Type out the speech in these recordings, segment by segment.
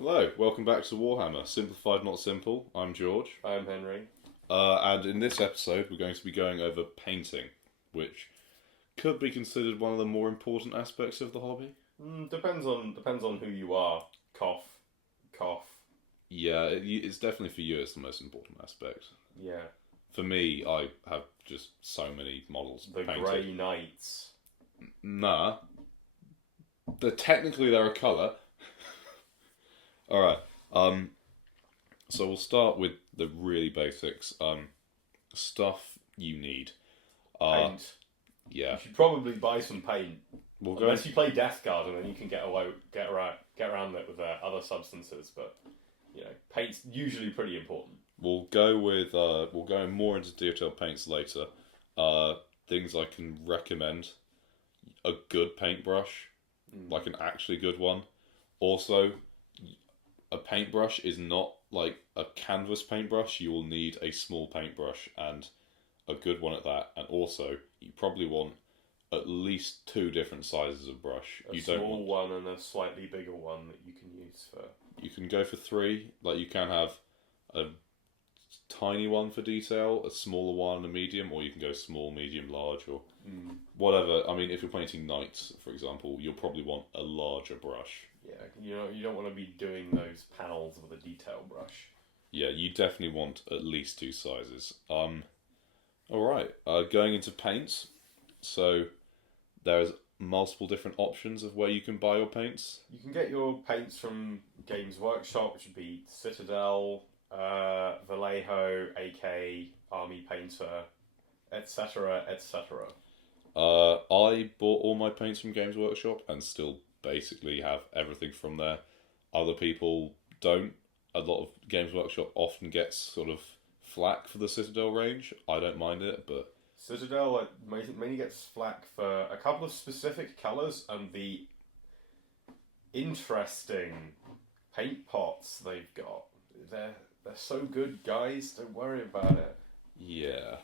Hello, welcome back to Warhammer. Simplified, not simple. I'm George. I'm Henry. And in this episode, we're going to be going over painting, which could be considered one of the more important aspects of the hobby. Depends on who you are. Cough, cough. Yeah, it's definitely for you, it's the most important aspect. Yeah. For me, I have just so many models The painted. Grey Knights. Nah. They're a colour. Alright. So we'll start with the really basics. Stuff you need. Paint. Yeah. You should probably buy some paint. We'll go. Unless you play Death Guard, and then you can get around it with other substances. But paint's usually pretty important. We'll go more into detailed paints later. Things I can recommend: a good paintbrush, like an actually good one. Also, a paintbrush is not like a canvas paintbrush. You will need a small paintbrush and a good one at that. And also, you probably want at least two different sizes of brush. A small one and a slightly bigger one that you can use for. You can go for three. Like you can have a tiny one for detail, a smaller one, a medium, or you can go small, medium, large, or whatever. I mean, if you're painting knights, for example, you'll probably want a larger brush. Yeah, you don't want to be doing those panels with a detail brush. Yeah, you definitely want at least two sizes. Alright, going into paints. So, there's multiple different options of where you can buy your paints. You can get your paints from Games Workshop, which would be Citadel, Vallejo, AK, Army Painter, etc., etc. I bought all my paints from Games Workshop and still basically have everything from there. Other people don't. A lot of Games Workshop often gets sort of flack for the Citadel range. I don't mind it, but Citadel mainly gets flack for a couple of specific colours and the interesting paint pots they've got. They're so good, guys. Don't worry about it. yeah.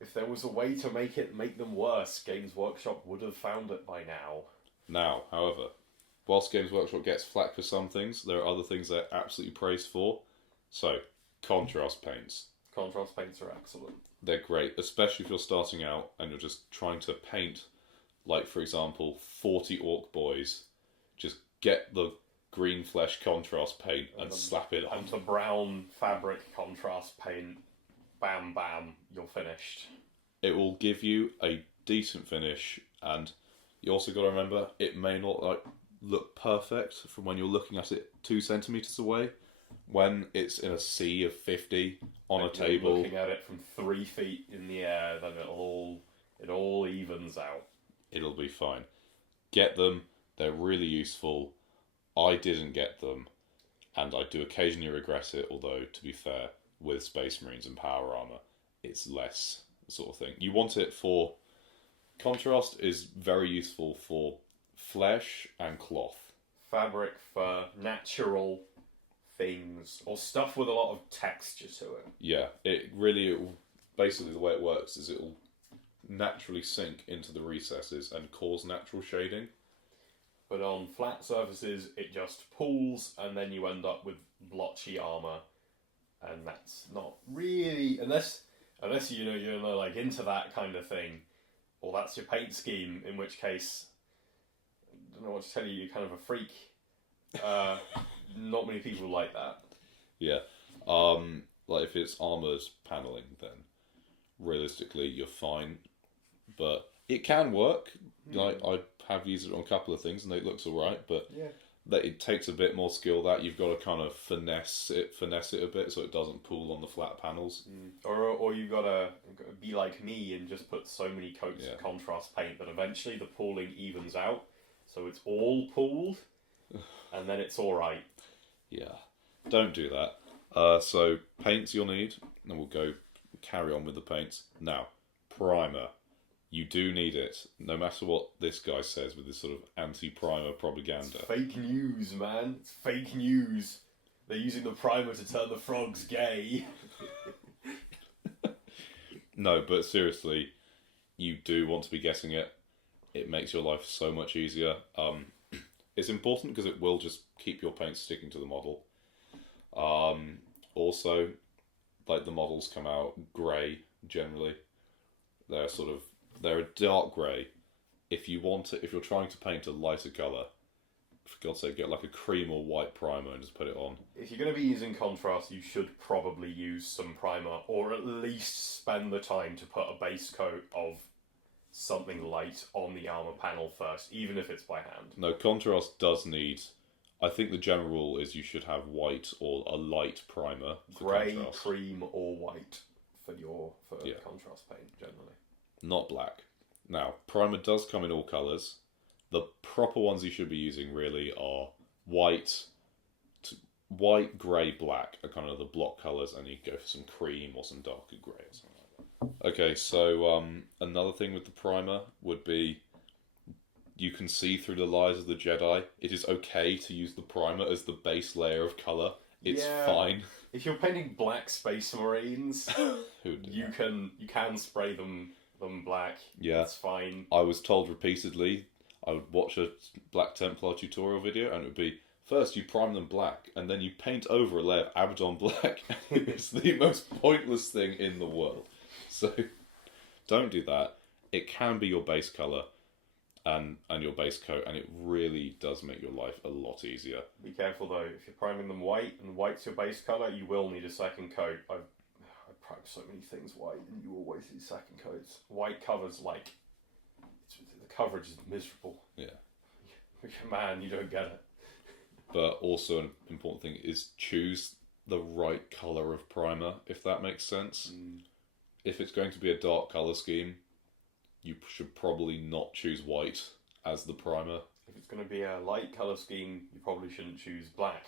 If there was a way to make them worse, Games Workshop would have found it by now. Now, however, whilst Games Workshop gets flack for some things, there are other things they're absolutely praised for. So, contrast paints. Contrast paints are excellent. They're great, especially if you're starting out and you're just trying to paint, like, for example, 40 orc boys. Just get the green flesh contrast paint and slap it on. And to brown fabric contrast paint, bam bam, you're finished. It will give you a decent finish, and you also got to remember it may not look perfect from when you're looking at it 2 centimeters away. When it's in a sea of 50 on a table, looking at it from 3 feet in the air, then it all evens out. It'll be fine. Get them; they're really useful. I didn't get them, and I do occasionally regret it. Although, to be fair, with Space Marines and Power Armor, it's less sort of thing. You want it for contrast is very useful for flesh and cloth. Fabric for natural things or stuff with a lot of texture to it. Yeah, basically the way it works is it'll naturally sink into the recesses and cause natural shading. But on flat surfaces, it just pools, and then you end up with blotchy armor, and that's not really unless you're like into that kind of thing, or that's your paint scheme. In which case, I don't know what to tell you. You're kind of a freak. Not many people like that. Yeah. Like if it's armoured paneling, then realistically you're fine. But it can work. Like I have used it on a couple of things and it looks alright, but that it takes a bit more skill that you've got to kind of finesse it a bit so it doesn't pool on the flat panels. Or you've got to be like me and just put so many coats of contrast paint that eventually the pooling evens out, so it's all pooled, and then it's alright. Yeah, don't do that. So paints you'll need, and we'll carry on with the paints. Now, primer. You do need it, no matter what this guy says with this sort of anti-primer propaganda. It's fake news, man. It's fake news. They're using the primer to turn the frogs gay. No, but seriously, you do want to be getting it. It makes your life so much easier. It's important because it will just keep your paint sticking to the model. Also, like the models come out grey generally. They're a dark grey. If you're trying to paint a lighter colour, for God's sake, get like a cream or white primer and just put it on. If you're going to be using contrast, you should probably use some primer, or at least spend the time to put a base coat of something light on the armor panel first, even if it's by hand. No, contrast does need. I think the general rule is you should have white or a light primer. Grey, contrast. cream, or white for contrast paint generally. Not black. Now, primer does come in all colours. The proper ones you should be using really are white, grey, black are kind of the block colours, and you go for some cream or some darker grey or something like that. Okay, so another thing with the primer would be you can see through the lies of the Jedi. It is okay to use the primer as the base layer of colour. It's fine. If you're painting black Space Marines, you can spray them black. Yeah, it's fine. I was told repeatedly. I would watch a Black Templar tutorial video, and it would be first you prime them black, and then you paint over a layer of Abaddon black. It's the most pointless thing in the world. So don't do that. It can be your base colour and your base coat, and it really does make your life a lot easier. Be careful though, if you're priming them white and white's your base colour, you will need a second coat. I prime so many things white, and you always need second coats. White covers the coverage is miserable. Yeah. Man, you don't get it. But also an important thing is choose the right colour of primer, if that makes sense. If it's going to be a dark colour scheme, you should probably not choose white as the primer. If it's going to be a light colour scheme, you probably shouldn't choose black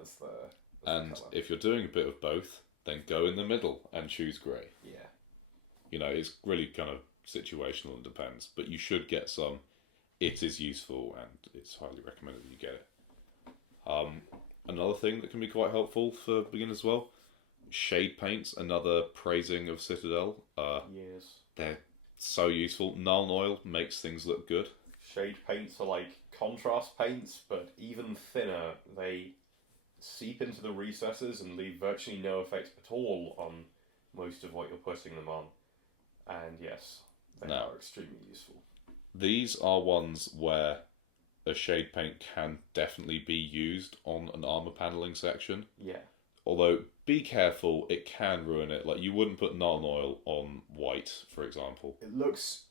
as the And colour. if you're doing a bit of both, then go in the middle and choose grey. Yeah. You know, it's really kind of situational and depends, but you should get some. It is useful, and it's highly recommended that you get it. Another thing that can be quite helpful for beginners as well, shade paints, another praising of Citadel. Yes. They're so useful. Nuln Oil makes things look good. Shade paints are like contrast paints, but even thinner. They seep into the recesses and leave virtually no effect at all on most of what you're putting them on. And yes, they are extremely useful. These are ones where a shade paint can definitely be used on an armor paneling section. Yeah. Although, be careful, it can ruin it. Like, you wouldn't put Nuln Oil on white, for example. It's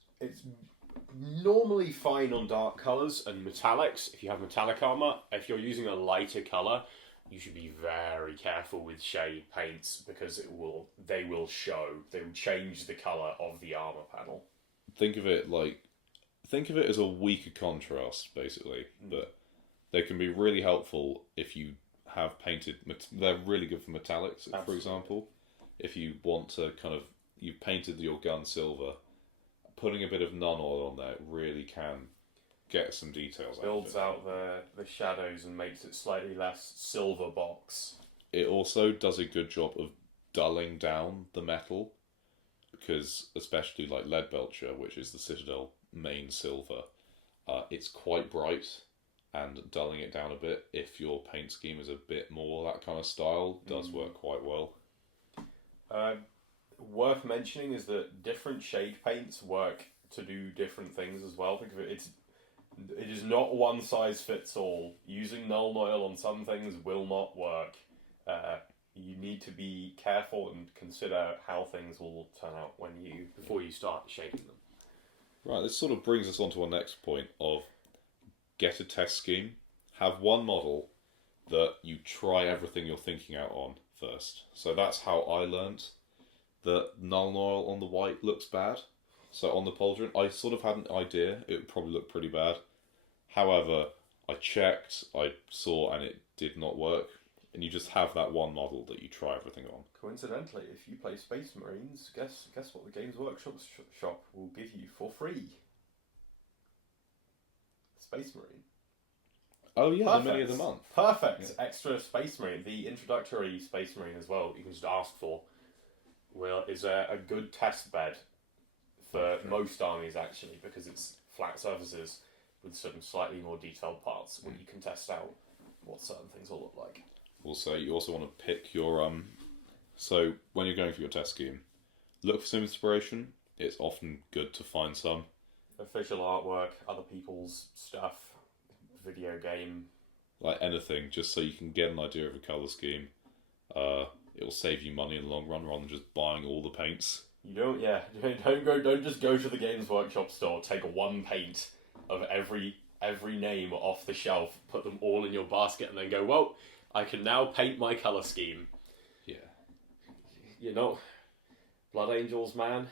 normally fine on dark colours and metallics, if you have metallic armour. If you're using a lighter colour, you should be very careful with shade paints, because they will change the colour of the armour panel. Think of it as a weaker contrast, basically. But they can be really helpful if you have painted. They're really good for metallics, for example. If you want to you've painted your gun silver, putting a bit of Nuln Oil on there really can get some details. Builds out the shadows and makes it slightly less silver box. It also does a good job of dulling down the metal, because especially like Leadbelcher, which is the Citadel main silver, it's quite bright, and dulling it down a bit, if your paint scheme is a bit more that kind of style, does work quite well. Worth mentioning is that different shade paints work to do different things as well. Think of it, it is not one size fits all. Using Nuln Oil on some things will not work. You need to be careful and consider how things will turn out before you start shading them. Right, this sort of brings us on to our next point of get a test scheme. Have one model that you try everything you're thinking out on first. So that's how I learnt that Nuln Oil on the white looks bad. So on the Pauldron, I sort of had an idea it would probably look pretty bad. However, I checked, I saw, and it did not work. And you just have that one model that you try everything on. Coincidentally, if you play Space Marines, guess what the Games Workshop shop will give you for free? Space Marine. Oh yeah, the Mini of the Month. Perfect. Yeah. Extra Space Marine. The introductory Space Marine as well, you can just ask for, is a good test bed for most armies, actually, because it's flat surfaces with some slightly more detailed parts where you can test out what certain things will look like. Also, you also want to pick your So when you're going for your test scheme, look for some inspiration. It's often good to find some. Official artwork, other people's stuff, video game. Like anything, just so you can get an idea of a colour scheme. It'll save you money in the long run rather than just buying all the paints. Don't just go to the Games Workshop store, take one paint of every name off the shelf, put them all in your basket, and then go, well, I can now paint my colour scheme. Yeah. You know, Blood Angels, man,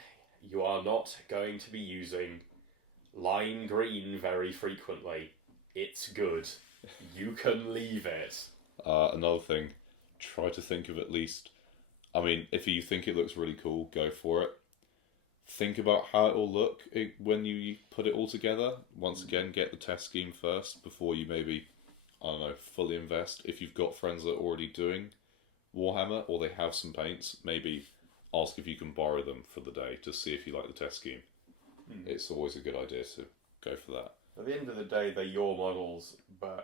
you are not going to be using lime green very frequently. It's good. You can leave it. Another thing, try to think of at least... I mean, if you think it looks really cool, go for it. Think about how it will look when you put it all together. Once again, get the test scheme first before you maybe, I don't know, fully invest. If you've got friends that are already doing Warhammer or they have some paints, maybe ask if you can borrow them for the day to see if you like the test scheme. It's always a good idea to go for that. At the end of the day, they're your models,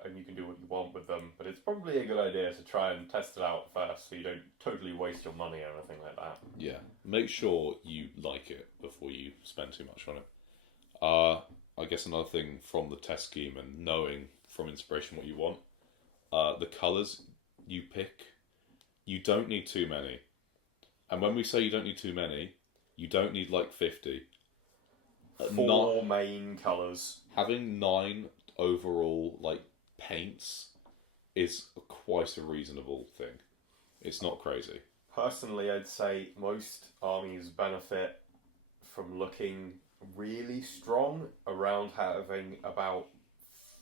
and you can do what you want with them, but it's probably a good idea to try and test it out first so you don't totally waste your money or anything like that. Yeah, make sure you like it before you spend too much on it. I guess another thing from the test scheme and knowing from inspiration what you want, the colours you pick, you don't need too many. And when we say you don't need too many, you don't need like 50. Four main colours. Having 9 overall like paints is quite a reasonable thing. It's not crazy. Personally, I'd say most armies benefit from looking really strong around having about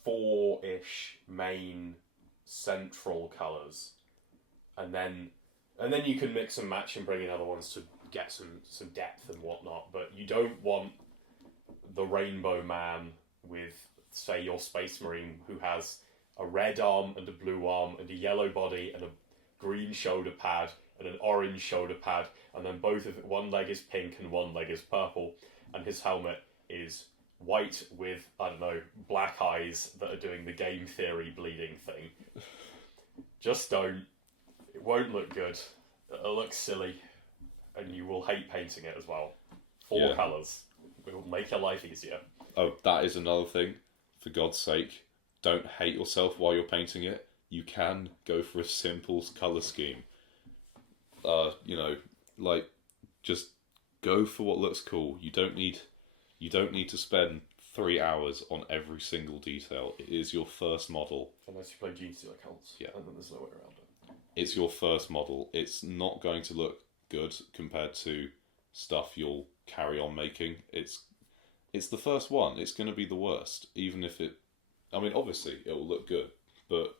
4-ish main central colours, and then you can mix and match and bring in other ones to get some depth and whatnot. But you don't want the Rainbow Man with, say, your Space Marine who has a red arm and a blue arm and a yellow body and a green shoulder pad and an orange shoulder pad, and then one leg is pink and one leg is purple, and his helmet is white with, I don't know, black eyes that are doing the game theory bleeding thing. Just don't. It won't look good. It'll look silly, and you will hate painting it as well. 4 colours. It will make your life easier. Oh, that is another thing. For God's sake, don't hate yourself while you're painting it. You can go for a simple colour scheme. Just go for what looks cool. You don't need to spend 3 hours on every single detail. It is your first model. Unless you play Genestealer Cults. Yeah. And then there's no way around it. It's your first model. It's not going to look good compared to stuff you'll carry on making. It's the first one. It's going to be the worst, even if it... I mean, obviously, it will look good, but,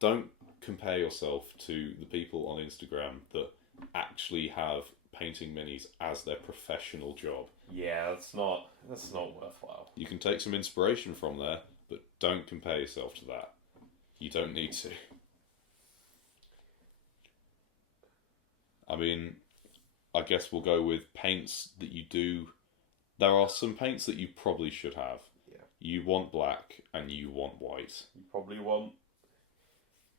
don't compare yourself to the people on Instagram that actually have painting minis as their professional job. Yeah, that's not worthwhile. You can take some inspiration from there, but don't compare yourself to that. You don't need to. I mean, I guess we'll go with paints that you do. There are some paints that you probably should have. Yeah. You want black and you want white. You probably want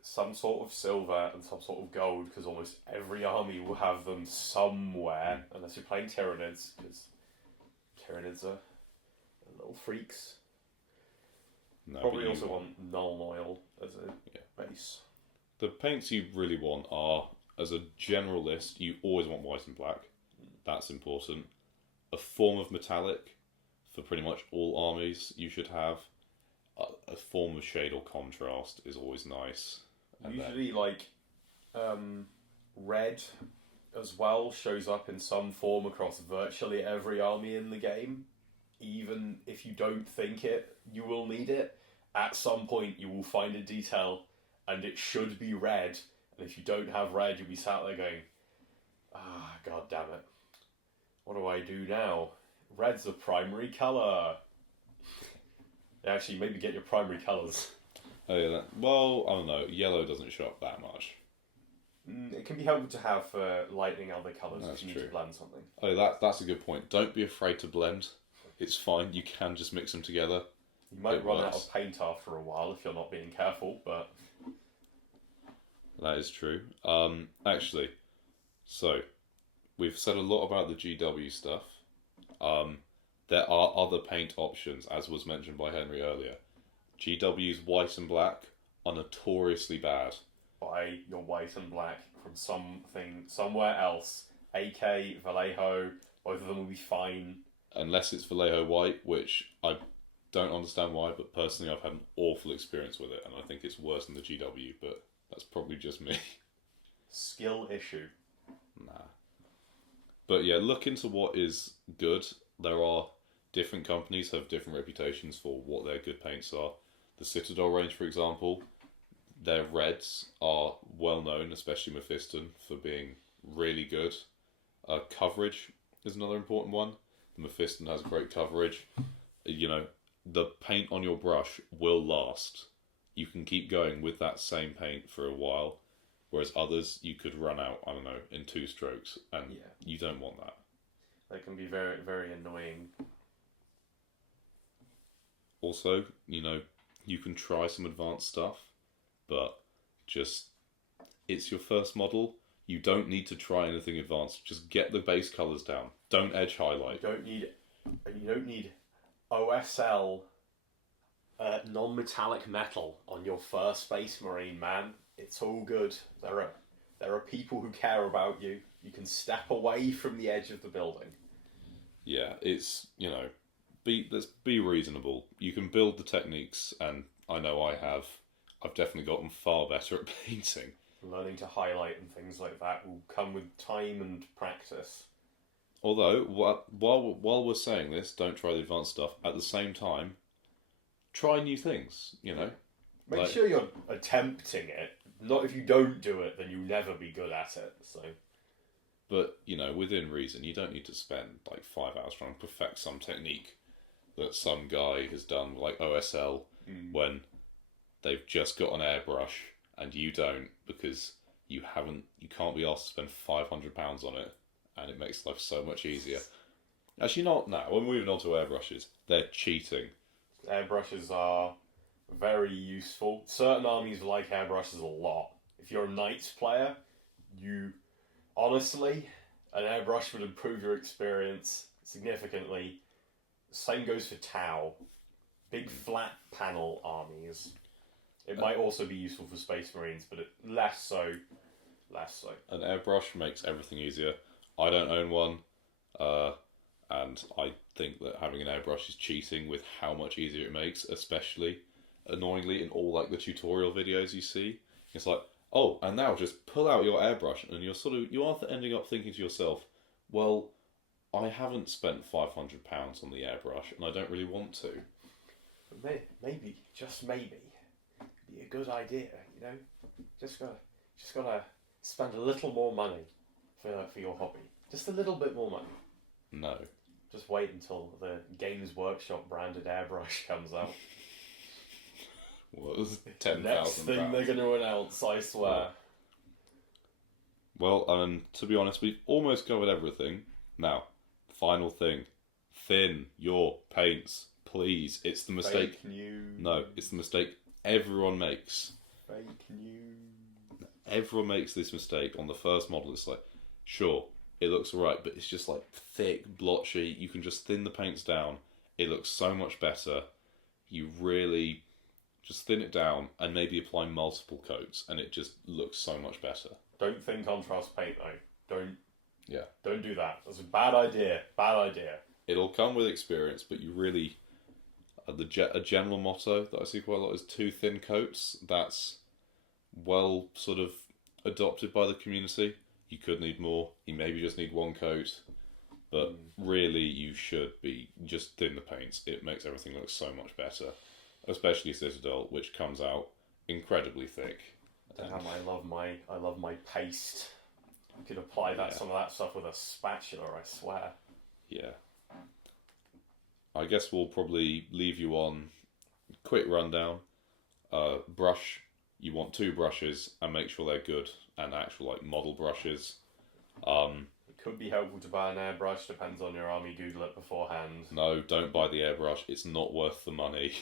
some sort of silver and some sort of gold, because almost every army will have them somewhere, unless you're playing Tyranids, because Tyranids are little freaks. No, Probably also want Null Oil as a base. The paints you really want are, as a general list, you always want white and black. That's important. A form of metallic for pretty much all armies you should have. A form of shade or contrast is always nice. And usually, red as well shows up in some form across virtually every army in the game. Even if you don't think it, you will need it. At some point, you will find a detail, and it should be red. And if you don't have red, you'll be sat there going, God damn it. What do I do now? Red's the primary colour. Actually, maybe get your primary colours. Oh yeah, well, I don't know. Yellow doesn't show up that much. It can be helpful to have lightening other colours if you need to blend something. Oh, that's a good point. Don't be afraid to blend. It's fine. You can just mix them together. You might It run out works. of paint after a while if you're not being careful, but That is true. Actually, so we've said a lot about the GW stuff. There are other paint options, as was mentioned by Henry earlier. GW's white and black are notoriously bad. buy your white and black from something somewhere else. AK, Vallejo, both of them will be fine. Unless it's Vallejo white, which I don't understand why, but personally I've had an awful experience with it, and I think it's worse than the GW, but that's probably just me. Skill issue. Nah. But yeah, look into what is good. There are different companies have different reputations for what their good paints are. The Citadel range, for example, their reds are well known, especially Mephiston, for being really good. Coverage is another important one. The Mephiston has great coverage. You know, the paint on your brush will last. You can keep going with that same paint for a while, whereas others you could run out, I don't know, in 2 strokes, and Yeah. you don't want that. They can be very, very annoying. Also, you know, you can try some advanced stuff, but just it's your first model. You don't need to try anything advanced. Just get the base colors down. Don't edge highlight. You don't need OSL non-metallic metal on your first Space Marine, man. It's all good. There are people who care about you. You can step away from the edge of the building. Yeah, it's, you know, let's be reasonable. You can build the techniques, and I know I have. I've definitely gotten far better at painting. Learning to highlight and things like that will come with time and practice. Although, while we're saying this, don't try the advanced stuff. At the same time, try new things. You know, Make sure you're attempting it. Not if you don't do it, then you'll never be good at it. So, but you know, within reason. You don't need to spend like 5 hours trying to perfect some technique that some guy has done, like OSL, when they've just got an airbrush and you don't, because you can't be asked to spend £500 on it, and it makes life so much easier. Actually, not now. We're moving on to airbrushes. They're cheating. airbrushes are very useful. Certain armies like airbrushes a lot. If you're a Knights player, honestly, an airbrush would improve your experience significantly. Same goes for Tau. Big flat panel armies. It might also be useful for Space Marines, but less so. An airbrush makes everything easier. I don't own one, and I think that having an airbrush is cheating with how much easier it makes, especially, annoyingly, in all like the tutorial videos you see. It's like, oh, and now just pull out your airbrush, and you are ending up thinking to yourself, well, I haven't spent £500 on the airbrush, and I don't really want to. Maybe, just maybe, it'd be a good idea, you know? Just gotta spend a little more money for your hobby. Just a little bit more money. No. Just wait until the Games Workshop branded airbrush comes out. Well, it was £10,000. Next thing they're going to announce, I swear. Well, to be honest, we've almost covered everything. Now, final thing. Thin your paints, please. It's the mistake. Fake news. No, it's the mistake everyone makes. Fake news. Everyone makes this mistake on the first model. It's like, sure, it looks alright, but it's just like thick, blotchy. You can just thin the paints down. It looks so much better. You really just thin it down and maybe apply multiple coats, and it just looks so much better. Don't thin contrast paint though. Don't do that. That's a bad idea. Bad idea. It'll come with experience, but you really a general motto that I see quite a lot is 2 thin coats. That's well sort of adopted by the community. You could need more. You maybe just need 1 coat, but really you should be just thin the paints. It makes everything look so much better, especially Citadel, which comes out incredibly thick. Damn, I love my paste. I could apply some of that stuff with a spatula, I swear. Yeah. I guess we'll probably leave you on quick rundown. Brush. You want 2 brushes and make sure they're good and actual like model brushes. It could be helpful to buy an airbrush, depends on your army, Google it beforehand. No, don't buy the airbrush. It's not worth the money.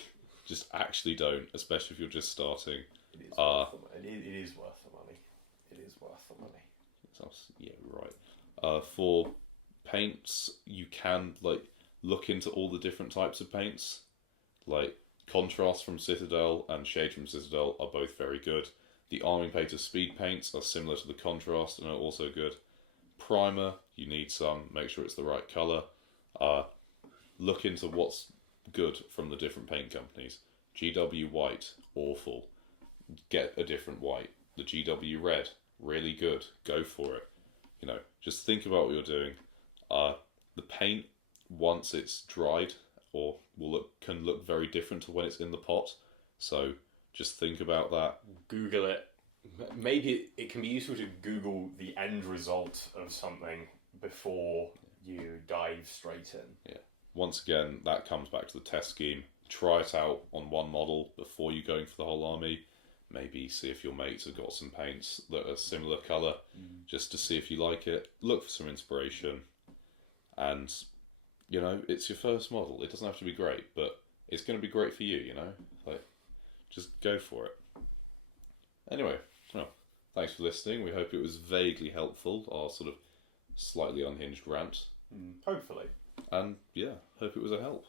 just actually don't, especially if you're just starting. It is worth the money. It is worth the money. Yeah, right. For paints, you can look into all the different types of paints. Like Contrast from Citadel and Shade from Citadel are both very good. The Army Painter speed paints are similar to the Contrast and are also good. Primer, you need some. Make sure it's the right colour. Look into what's good from the different paint companies. GW White, awful. Get a different white. The GW Red, really good. Go for it. Just think about what you're doing. The paint, once it's dried, can look very different to when it's in the pot. So just think about that. Google it. Maybe it can be useful to Google the end result of something before you dive straight in. Yeah. Once again, that comes back to the test scheme. Try it out on one model before you going for the whole army. Maybe see if your mates have got some paints that are similar colour, just to see if you like it. Look for some inspiration. And, it's your first model. It doesn't have to be great, but it's going to be great for you, just go for it. Anyway, well, thanks for listening. We hope it was vaguely helpful, our sort of slightly unhinged rant. Hopefully. And, yeah, hope it was a help.